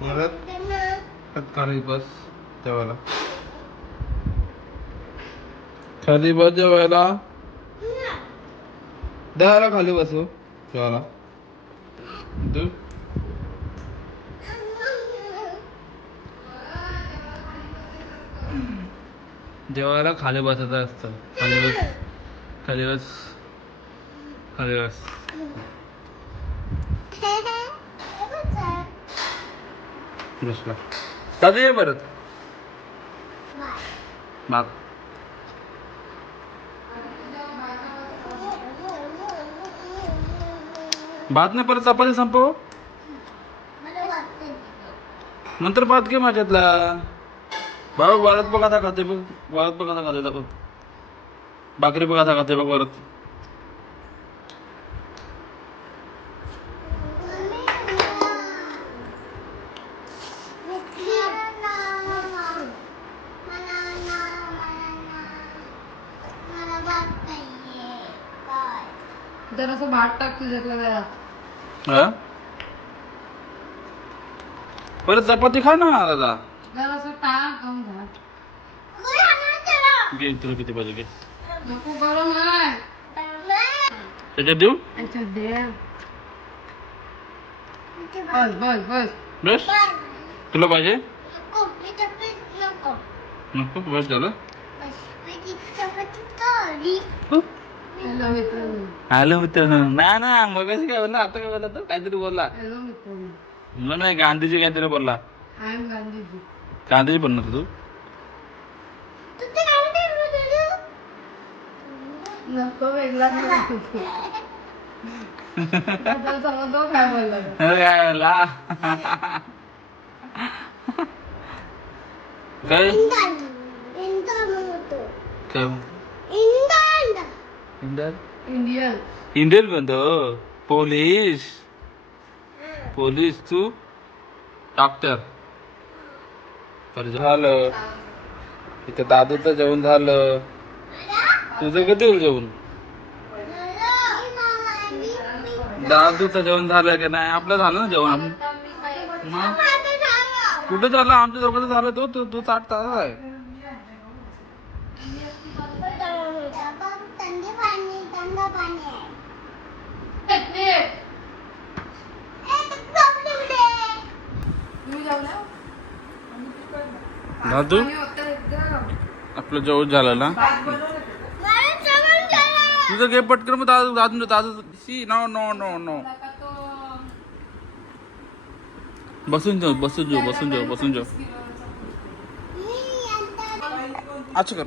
परत खाली बस जेवायला. खाली बस जेवायला. दहाला खाली बसू जेवायला. तू जेवायला खाली बसायचं असतं. खाली बस. खाली बस. खाली बस. बसला दादा ये परत माग. भात नाही परत चपाती संपव. नंतर भात घे माझ्यातला. बाबा वाळत बघा खाते बघ. वाळत बघा खाते बघ. भाकरी बघा खाते बघ परत जरासं भात टाक तुझ्यातलं जरा हा परत चपाती खा ना दादा जरासं टाक खाऊन घाल घे तुला किती पाहिजे घे नको गरम आहे त्याच्यात देऊ अच्छा दे बस बस बस बस तुला पाहिजे नको बस झालं हो. हॅलो मित्रांनो. ना ना मग काय बोलला? आता काय बोलला तर काहीतरी बोलला. हॅलो मित्रांनो. नाही गांधीजी काहीतरी बोलला. आय एम गांधीजी गांधीजी बनणार तू? नको वेगळा नको आता समजतो काय बोलला. अरे काय बोलला? काय काय? इंडियन. इंडियन इंडियन बनतो पोलीस. पोलीस तू? डॉक्टर. बरं झालं. इथं दादूचं जेवण झालं. तुझं कधी होईल जेवण? दादूचं जेवण झालं का नाही? आपलं झालं ना जेवण? मग? कुठं झालं? आमच्या दोघांचं झालं. तो तू तू ताट तास आहे. दादू? आपलं जेवण झालं ना? तुझं घे पटकन मग दादू दादू दादू see no no no no बसून जेव बसून जेव बसून जेव बसून जेव. अच्छा कर.